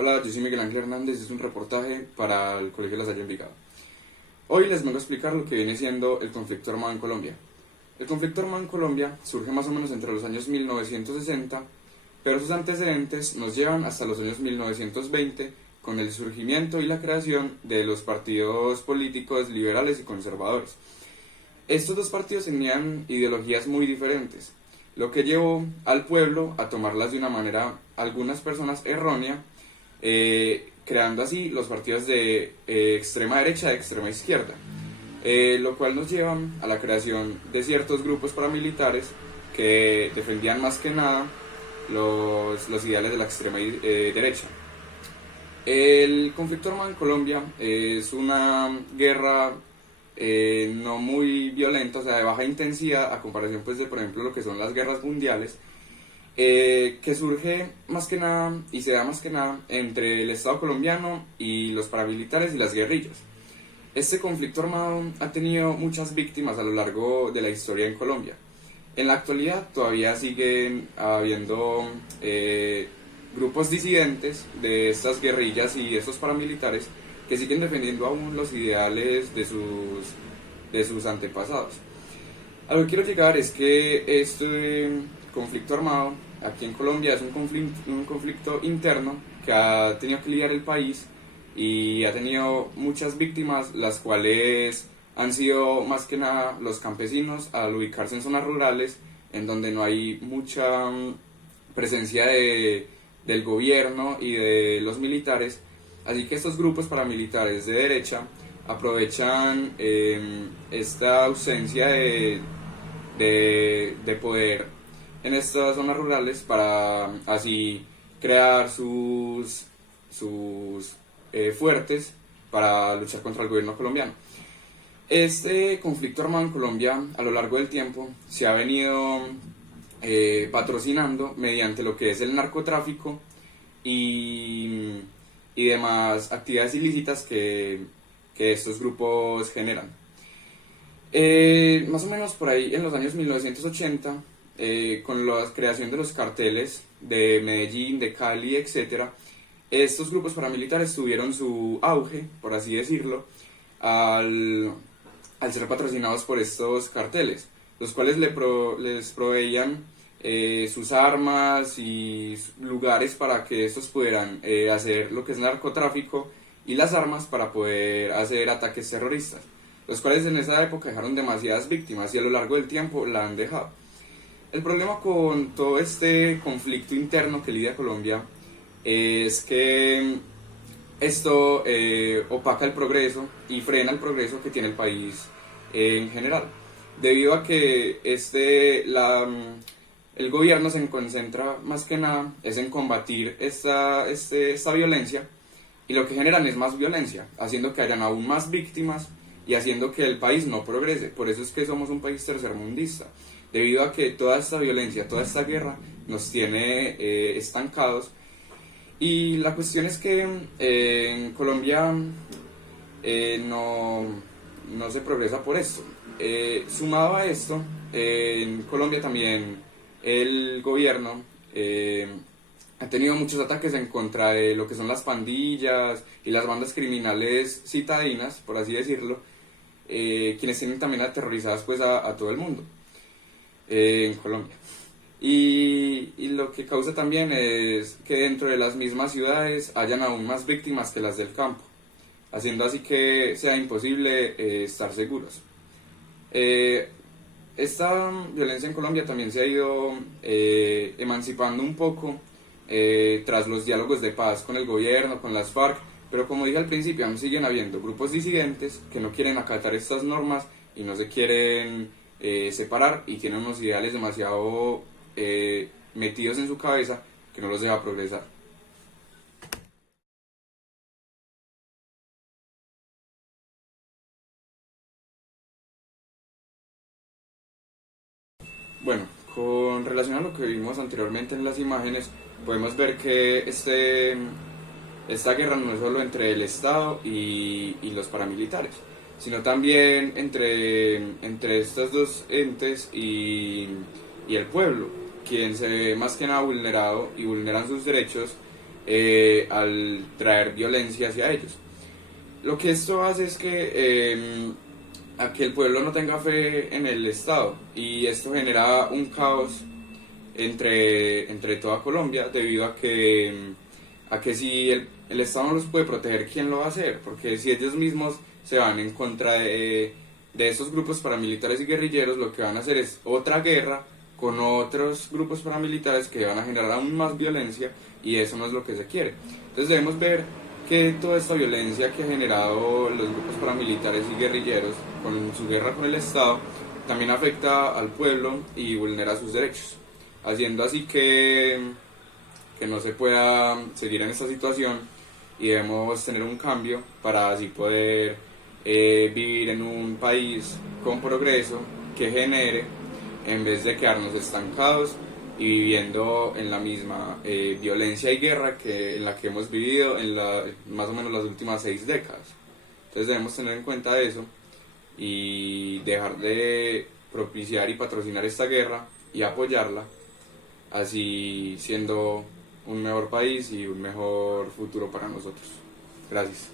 Hola, yo soy Miguel Ángel Hernández, es un reportaje para el Colegio La Salle Envigado. Hoy les vengo a explicar lo que viene siendo el conflicto armado en Colombia. El conflicto armado en Colombia surge más o menos entre los años 1960, pero sus antecedentes nos llevan hasta los años 1920 con el surgimiento y la creación de los partidos políticos liberales y conservadores. Estos dos partidos tenían ideologías muy diferentes, lo que llevó al pueblo a tomarlas de una manera, algunas personas errónea, creando así los partidos de extrema derecha y extrema izquierda, lo cual nos lleva a la creación de ciertos grupos paramilitares que defendían más que nada los ideales de la extrema derecha. El conflicto armado en Colombia es una guerra no muy violenta, o sea, de baja intensidad, a comparación pues de, por ejemplo, lo que son las guerras mundiales, que surge más que nada y se da más que nada entre el Estado colombiano y los paramilitares y las guerrillas. Este conflicto armado ha tenido muchas víctimas a lo largo de la historia en Colombia. En la actualidad todavía siguen habiendo grupos disidentes de estas guerrillas y de estos paramilitares que siguen defendiendo aún los ideales de sus antepasados. A lo que quiero llegar es que este conflicto armado aquí en Colombia es un conflicto interno que ha tenido que lidiar el país y ha tenido muchas víctimas, las cuales han sido más que nada los campesinos al ubicarse en zonas rurales en donde no hay mucha presencia del gobierno y de los militares. Así que estos grupos paramilitares de derecha aprovechan esta ausencia de poder en estas zonas rurales para así crear sus fuertes para luchar contra el gobierno colombiano. Este conflicto armado en Colombia a lo largo del tiempo se ha venido patrocinando mediante lo que es el narcotráfico y demás actividades ilícitas que estos grupos generan. Más o menos por ahí en los años 1980, con la creación de los carteles de Medellín, de Cali, etc., estos grupos paramilitares tuvieron su auge, por así decirlo, al ser patrocinados por estos carteles, los cuales les proveían sus armas y lugares para que estos pudieran hacer lo que es narcotráfico y las armas para poder hacer ataques terroristas, los cuales en esa época dejaron demasiadas víctimas y a lo largo del tiempo la han dejado. El problema con todo este conflicto interno que lidia Colombia es que esto opaca el progreso y frena el progreso que tiene el país en general, debido a que el gobierno se concentra más que nada es en combatir esta violencia, y lo que generan es más violencia, haciendo que hayan aún más víctimas y haciendo que el país no progrese. Por eso es que somos un país tercermundista, debido a que toda esta violencia, toda esta guerra nos tiene estancados. Y la cuestión es que en Colombia no se progresa por esto. Sumado a esto, en Colombia también el gobierno ha tenido muchos ataques en contra de lo que son las pandillas y las bandas criminales citadinas, por así decirlo, quienes tienen también aterrorizadas pues a todo el mundo en Colombia. Y lo que causa también es que dentro de las mismas ciudades hayan aún más víctimas que las del campo, haciendo así que sea imposible estar seguros. Esta violencia en Colombia también se ha ido emancipando un poco tras los diálogos de paz con el gobierno, con las FARC, pero como dije al principio, aún siguen habiendo grupos disidentes que no quieren acatar estas normas y no se quieren separar, y tienen unos ideales demasiado metidos en su cabeza que no los deja progresar. Bueno, con relación a lo que vimos anteriormente en las imágenes, podemos ver que esta guerra no es solo entre el Estado y los paramilitares, sino también entre estos dos entes y el pueblo, quien se ve más que nada vulnerado y vulneran sus derechos al traer violencia hacia ellos. Lo que esto hace es que a que el pueblo no tenga fe en el Estado, y esto genera un caos entre toda Colombia, debido a que si el Estado no los puede proteger, ¿quién lo va a hacer? Porque si ellos mismos se van en contra de estos grupos paramilitares y guerrilleros, lo que van a hacer es otra guerra con otros grupos paramilitares que van a generar aún más violencia, y eso no es lo que se quiere. Entonces debemos ver que toda esta violencia que ha generado los grupos paramilitares y guerrilleros con su guerra con el Estado también afecta al pueblo y vulnera sus derechos, haciendo así que no se pueda seguir en esta situación, y debemos tener un cambio para así poder vivir en un país con progreso que genere, en vez de quedarnos estancados y viviendo en la misma violencia y guerra en la que hemos vivido en más o menos las últimas 6 décadas. Entonces debemos tener en cuenta eso y dejar de propiciar y patrocinar esta guerra y apoyarla, así siendo un mejor país y un mejor futuro para nosotros. Gracias.